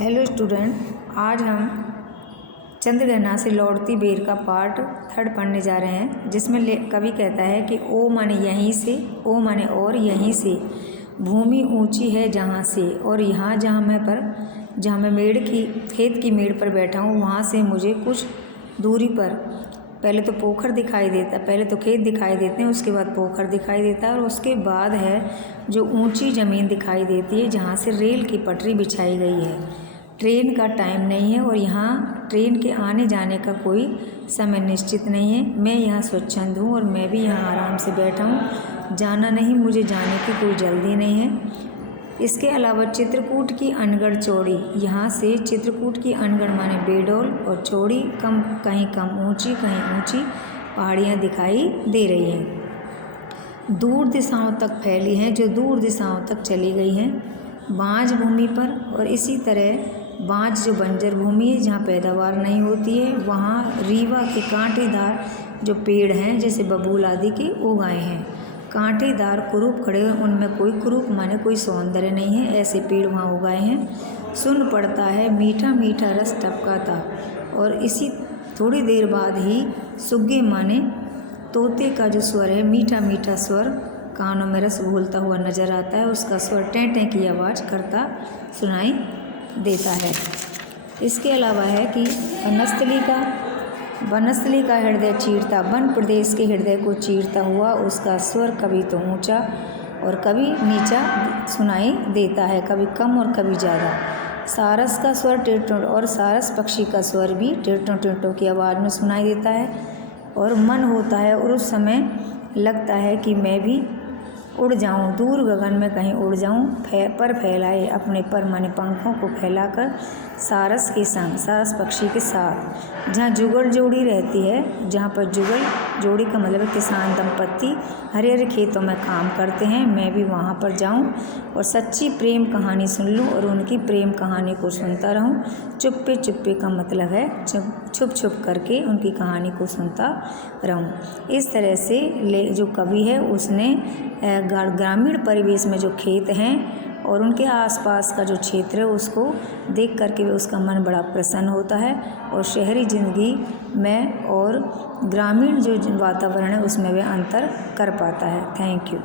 Hello student, आज हम चंद्रघना से लौटती बेर का पार्ट 3 पढ़ने जा रहे हैं, जिसमें कवि कहता है कि ओ माने यहीं से, ओ माने और यहीं से, भूमि ऊंची है जहाँ से, और यहाँ जहाँ मैं खेत की मेड़ पर बैठा हूँ, वहाँ से मुझे कुछ दूरी पर पहले तो खेत दिखाई देते हैं, उसके बाद पोखर दिखाई देता है, और उसके बाद है जो ऊंची ज़मीन दिखाई देती है जहाँ से रेल की पटरी बिछाई गई है। ट्रेन का टाइम नहीं है और यहाँ ट्रेन के आने जाने का कोई समय निश्चित नहीं है। मैं यहाँ स्वच्छंद हूँ और मैं भी यहाँ आराम से बैठा हूँ। जाना नहीं, मुझे जाने की कोई जल्दी नहीं है। इसके अलावा चित्रकूट की अनगढ़ चौड़ी, यहाँ से चित्रकूट की अनगढ़ माने बेडौल और चौड़ी कहीं कम ऊंची कहीं ऊंची पहाड़ियाँ दिखाई दे रही हैं, दूर दिशाओं तक फैली हैं, जो दूर दिशाओं तक चली गई हैं बाँझ भूमि पर। और इसी तरह बाँझ जो बंजर भूमि है जहाँ पैदावार नहीं होती है, वहाँ रीवा के कांटेदार जो पेड़ हैं जैसे बबूल आदि के उगाए हैं। कांटेदार कुरूप खड़े हुए, उनमें कोई कुरूप माने कोई सौंदर्य नहीं है, ऐसे पेड़ वहाँ उगाए हैं। सुन पड़ता है मीठा मीठा रस टपकाता, और इसी थोड़ी देर बाद ही सुग्गे माने तोते का जो स्वर है, मीठा मीठा स्वर कानों में रस घोलता हुआ नजर आता है। उसका स्वर टें टें की आवाज़ करता सुनाई देता है। इसके अलावा है कि वनस्थली का हृदय चीरता, वन प्रदेश के हृदय को चीरता हुआ उसका स्वर कभी तो ऊंचा और कभी नीचा सुनाई देता है, कभी कम और कभी ज़्यादा। सारस का स्वर टिरटों, और सारस पक्षी का स्वर भी टिरटों टिरटों की आवाज़ में सुनाई देता है। और मन होता है और उस समय लगता है कि मैं भी उड़ जाऊं, दूर गगन में कहीं उड़ जाऊं, पर फैलाए अपने पर माने पंखों को फैलाकर सारस के संग, सारस पक्षी के साथ, जहाँ जुगल जोड़ी रहती है, जहाँ पर जुगल जोड़ी का मतलब है किसान दंपत्ति हरे हरे खेतों में काम करते हैं, मैं भी वहाँ पर जाऊं और सच्ची प्रेम कहानी सुन लूं और उनकी प्रेम कहानी को सुनता रहूं। चुप्पे चुप्पे का मतलब है छुप छुप करके उनकी कहानी को सुनता रहूं। इस तरह से जो कवि है उसने ग्रामीण परिवेश में जो खेत हैं और उनके आसपास का जो क्षेत्र है उसको देख करके उसका मन बड़ा प्रसन्न होता है, और शहरी ज़िंदगी में और ग्रामीण जो वातावरण है उसमें वह अंतर कर पाता है। Thank you.